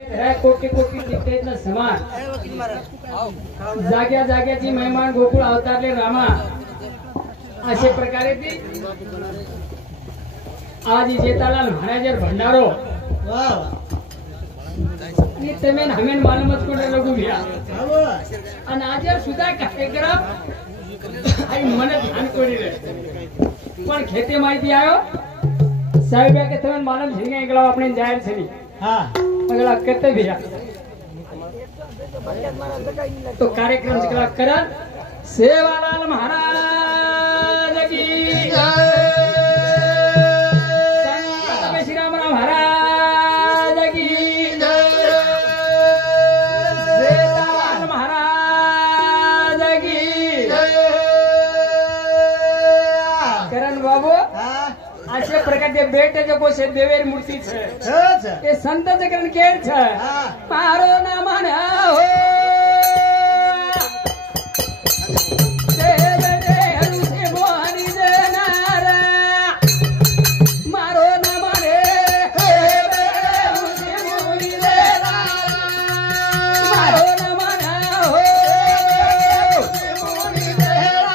कोटी कोटी नित्यातला समान जाग्या जाग्याची मेहमान गोकुळ अवतारले रामा अशा प्रकारे ती आज जेतालाल महाराजर भंडारो आणि तमेन हमेन मालूमच कोणे लगू घ्या आणि आज सुद्धा कार्यक्रम आई मन ध्यान कोणी रे पण खेते माहिती आयो साहेब के तमेन मालूम झिंगे गला अपने जाहिर छली हां अगला करते भैया तो कार्यक्रम जिकला करा सेवालाल महाराज की जय श्री राम महाराज की जय सेवालाल महाराज की जय करण बाबू अशा प्रकारचे बेटे जो कोशे देवेर मूर्ती छे ते संत जगन केर छे मारो ना माना हो देवे हरु से मोहनी देनारा मारो ना माने देवे हरु से मोहनी देनारा मारो ना माना हो मोहनी देनारा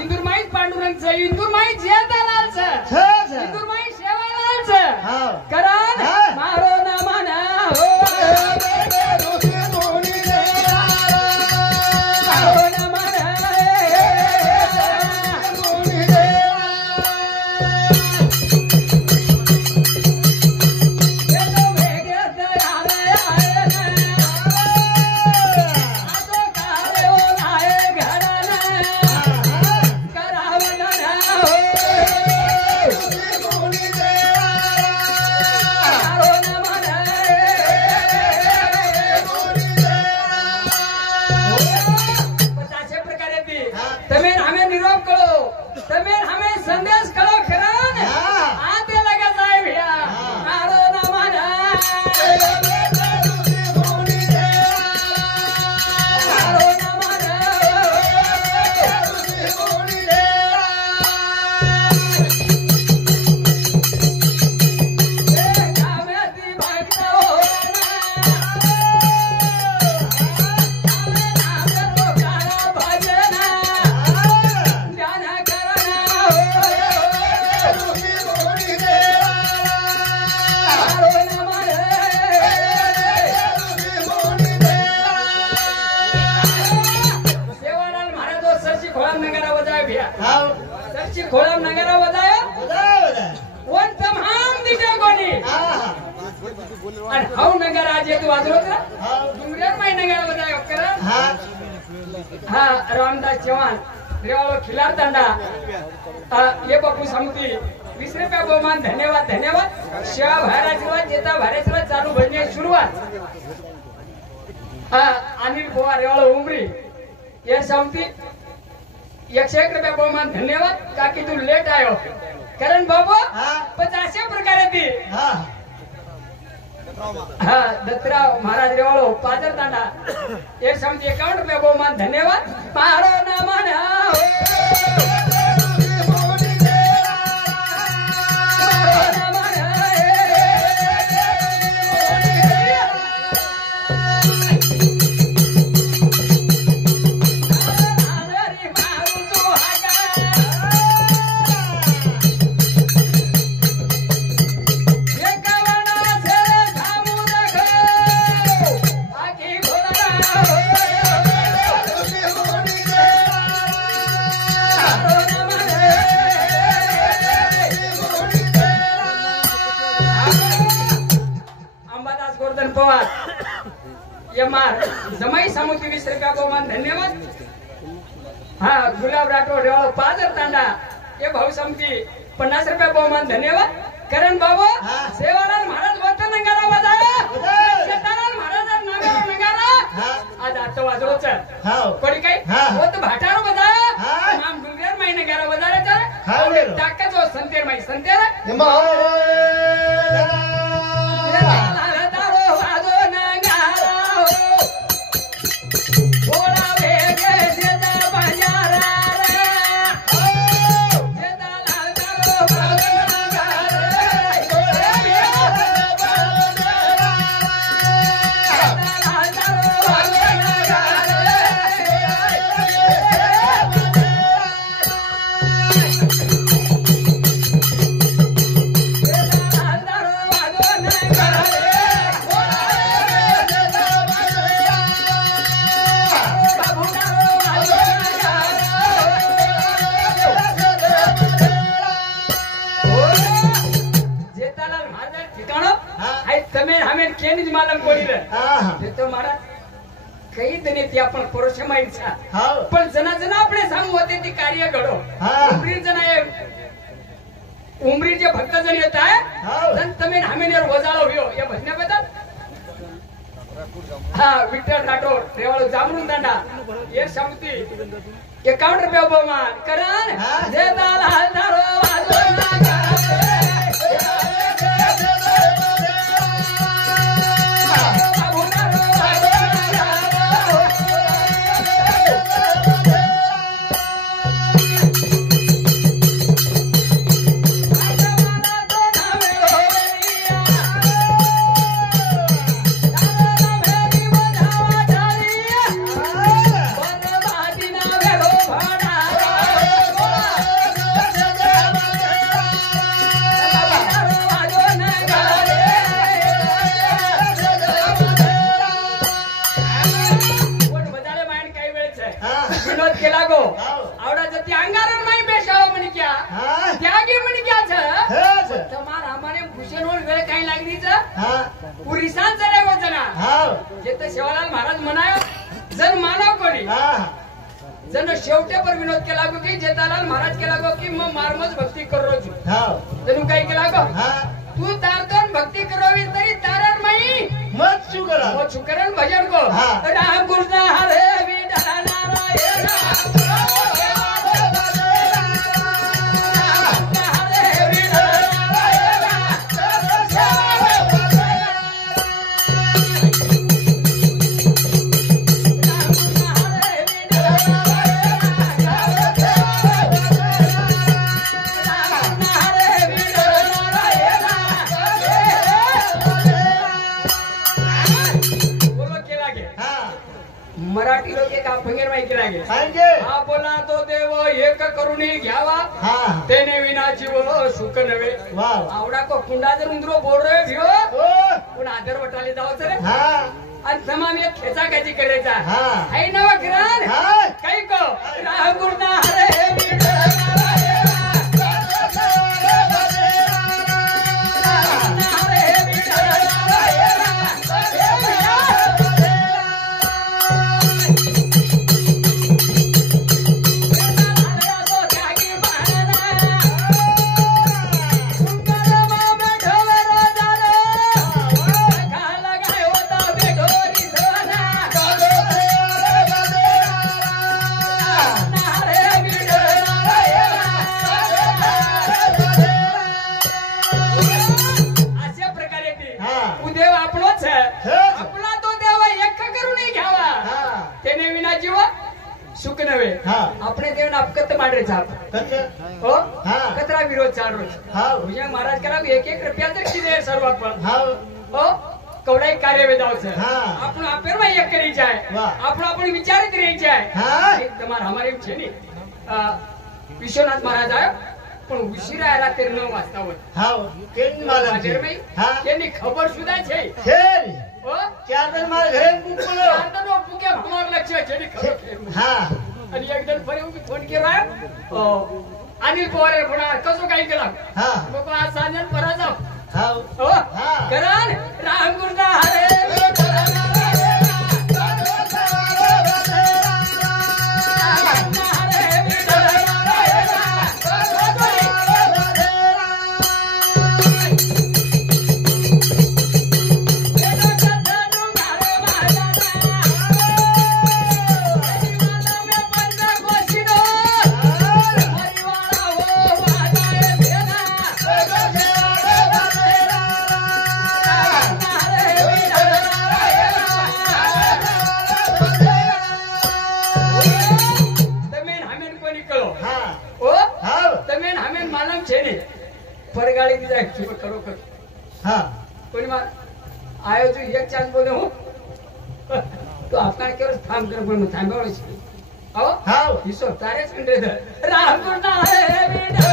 इंदुरमाई पांडुरंगचं इंदुरमाई जेतालालचं इंदुरमाई शेवालालचं करण मारो ना माना हो मारो ना माना खोलम नगरा बजाया वन तमाम दिटे कोणी आणि हाऊ नगर आज तू वाजवत ना डुंगरेर माई नगरा बजाया करा हा रामदास चव्हाण रेवालो खिलार तंडा ये बापू समिती 20 रुपया बहुमान धन्यवाद धन्यवाद शिवा भाराजीला जेता भाराजीला चालू भजने सुरुवात हा अनिल पोवा रेवालो उमरी ये समिती 101 रुपया बहुमान धन्यवाद काकी तू लेट आयो करण बाबू 50 प्रकारे ती हा दत्तराव महाराज रेवाळो पादर तांडा एक समजी 51 रुपया बहुमान धन्यवाद मारो ना माना जमाई समुद्री 20 रुपया बहुमान धन्यवाद हा गुलाब राठोड रेवाळो पादर तांडा ये भाऊ समिती 50 रुपया बहुमान धन्यवाद करण बाबू सेवालाल महाराज वत नंगारा बजाया शेतालाल महाराज नंगारा नंगारा आज आता वाजवच कोणी काय वत भाटारो बजाया नाम डुंगरेर माई नंगारा बजाया टाका जो संतेर माई संतेर ठिकाणो आई તમે હમે કેની જ માલમ કોડી રે તે તો મારા કઈ દને ત્યાં પણ પરોશમાં ઈચ્છા પણ જના જના આપણે સામ હોતે ती कार्य घडो उमरी जना उमरी जे भक्त जण येत आहे जन તમે हमे नेर वजाळो व्यो ये भजने बता हा विठ्ठल राठोड रेवाळो जामरून दांडा ये समती 51 रुपया बहुमान करण जे दाल हालदारो वाजो ना शिवालाल महाराज म्हणायो जन मानव कोणी जन शेवटे पर विनोद केला गो की जेतालाल महाराज केला गो की मग मारमच भक्ती करो छु जनु काही केला गो तू तारतोन भक्ती करवी तरी तारण मई मत शुकरा मत शुकरन भजन को राम गुरदा हरे विठा नारायण मराठी लोक एक फंगेर माहिती लागे हा बोला तो देव एक करून घ्यावा तेने विना जीव सुख नव्हे आवडा को कुंडा जर उंदरो बोल रे भियो पण आदर वटाले जावच रे आणि तमाम एक खेचा खेची करायचा आई नवा ग्रान काही को राम गुरदा हरे विठा सुख नव्हे આપણે દેવના અપકત માંડે છે ઓ કતરા વિરોધ ચાલરો છે ભુજંગ महाराज કરાવ 1 રૂપિયા તક દીધે સર્વ પણ ઓ કવડાઈ કાર્ય વેદાવ છે આપણો આપેરમાં એક કરી જાય આપણો આપણી વિચાર કરી જાય તમાર અમારે છે ની વિશ્વનાથ महाराज આયો પણ ઉશીરા રાતે 9 વાગતા હોય કેની માલમ છે કેની ખબર સુધા છે ओ क्या तर मार घरे पुकलो आता नो पुके हमार लक्ष्य છે ની ખબર हां आणि एक जण फरे उभी फोन केला अनिल पवार पुन्हा कसो काय केला हां लोक आज सांजन परत जाव हां ओ हां करण राम गुरदा हरे परगाड़ी दी जाए चुप करो कर हां कोई मार आयो जो एक चांस बोले हो तो आपका केवल काम कर कोई मत थांबो છે आओ हां ઈસો તારે જ કંડે રામ ગુરदा હરે વિઠા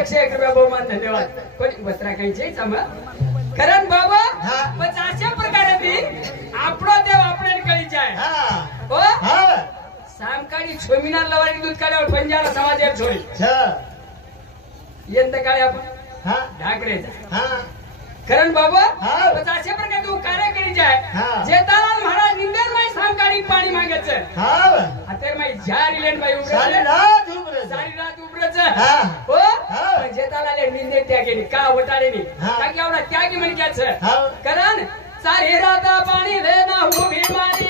101 रुपया बहुमान धन्यवाद कोणी बत्रा काही છે करण बाबा बस अशा प्रकारे ती આપણો દેવ આપણે કળી જાય हो सामकाळी छोमिना लवारी दूध काढ्यावर पंजाला समाजात छोडी यंत काळे आपण ढाकरेचा करण बाबा बस अशा प्रकारे तू कार्य करी जाय जेतालाल महाराज निंदेर माई सामकाळी पाणी मागायचं आता माई झारी लेन बाई उभे सारी रात उभरच हो जेतालाल निंदे त्यागेनी का वटाडेनी का की आवडा त्यागी म्हणक्याचं करण सारी रात पाणी लेना उभी मारी